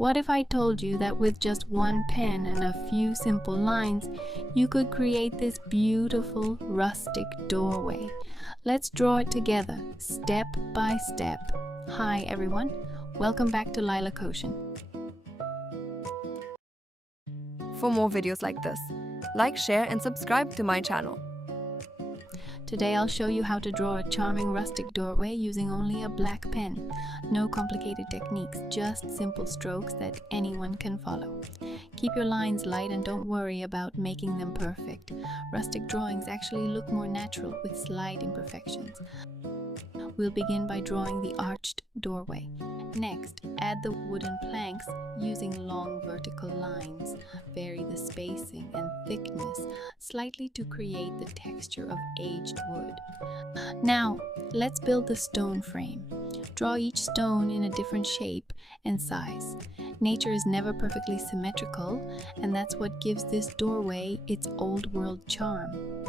What if I told you that with just one pen and a few simple lines, you could create this beautiful rustic doorway? Let's draw it together, step by step. Hi everyone, welcome back to Lila Koshin. For more videos like this, like, share and subscribe to my channel. Today I'll show you how to draw a charming rustic doorway using only a black pen. No complicated techniques, just simple strokes that anyone can follow. Keep your lines light and don't worry about making them perfect. Rustic drawings actually look more natural with slight imperfections. We'll begin by drawing the arched doorway. Next, add the wooden planks using long vertical lines. Vary the spacing and thickness slightly to create the texture of aged wood. Now, let's build the stone frame. Draw each stone in a different shape and size. Nature is never perfectly symmetrical, and that's what gives this doorway its old world charm.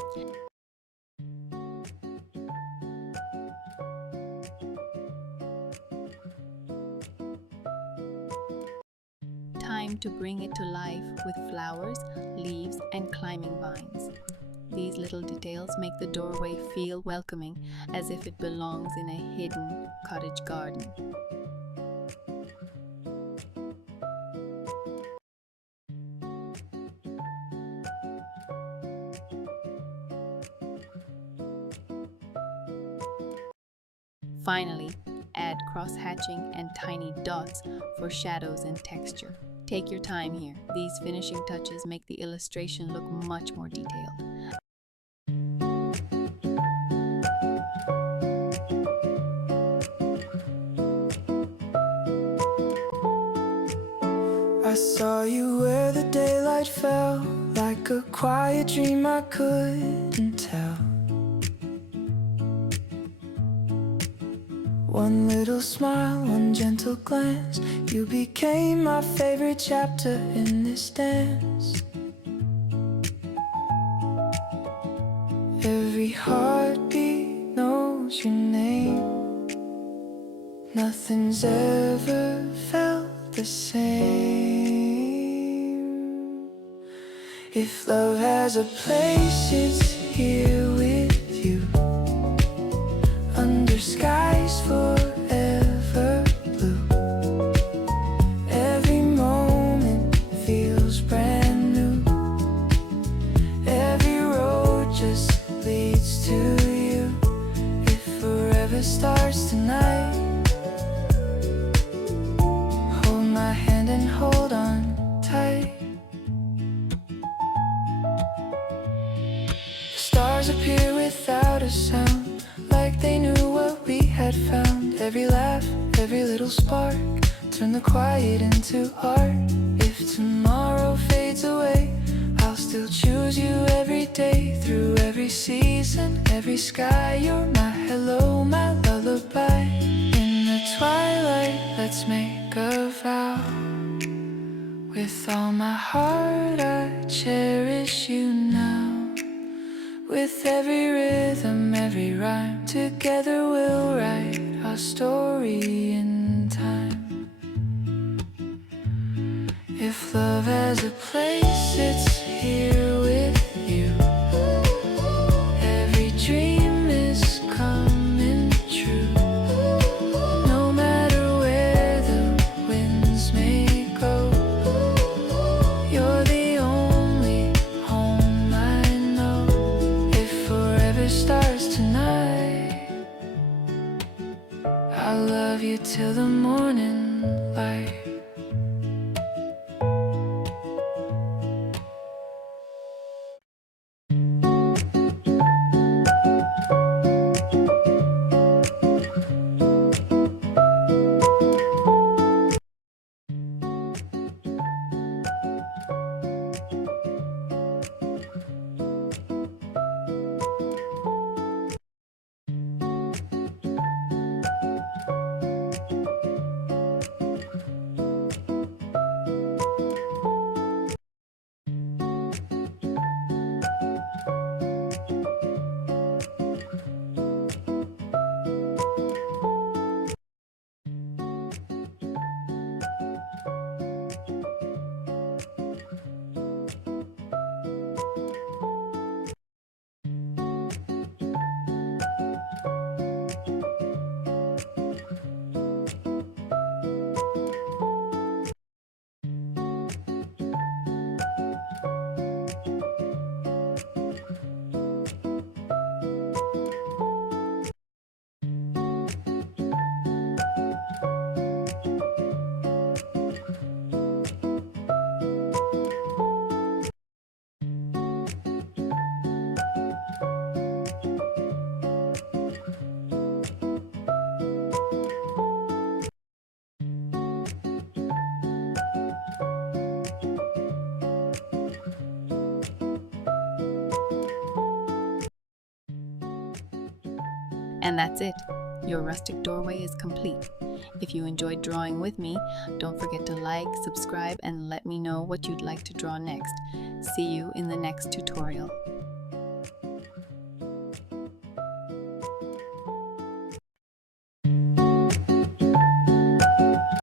Time to bring it to life with flowers, leaves, and climbing vines. These little details make the doorway feel welcoming, as if it belongs in a hidden cottage garden. Finally, add cross-hatching and tiny dots for shadows and texture. Take your time here. These finishing touches make the illustration look much more detailed. I saw you where the daylight fell, like a quiet dream I couldn't tell. One little smile, one gentle glance, you became my favorite chapter in this dance. Every heartbeat knows your name. Nothing's ever felt the same. If love has a place, it's here with you. Under skies forever blue. Every moment feels brand new. Every road just leads to you. If forever starts tonight, hold my hand and hold on tight. The stars appear without a sound, like they knew what we had found. Every laugh, every little spark, turn the quiet into art. If tomorrow fades away, I'll still choose you every day. Through every season, every sky, you're my hello, my lullaby. In the twilight, let's make a vow. With all my heart, I cherish you now. With every rhythm, every rhyme, together we'll write our story in time. If love has a place, it's here with you. Every dream is coming true. No matter where the winds may go, you're the only home I know. If forever starts tonight, I'll love you till the morning light. And that's it. Your rustic doorway is complete. If you enjoyed drawing with me, don't forget to like, subscribe, and let me know what you'd like to draw next. See you in the next tutorial.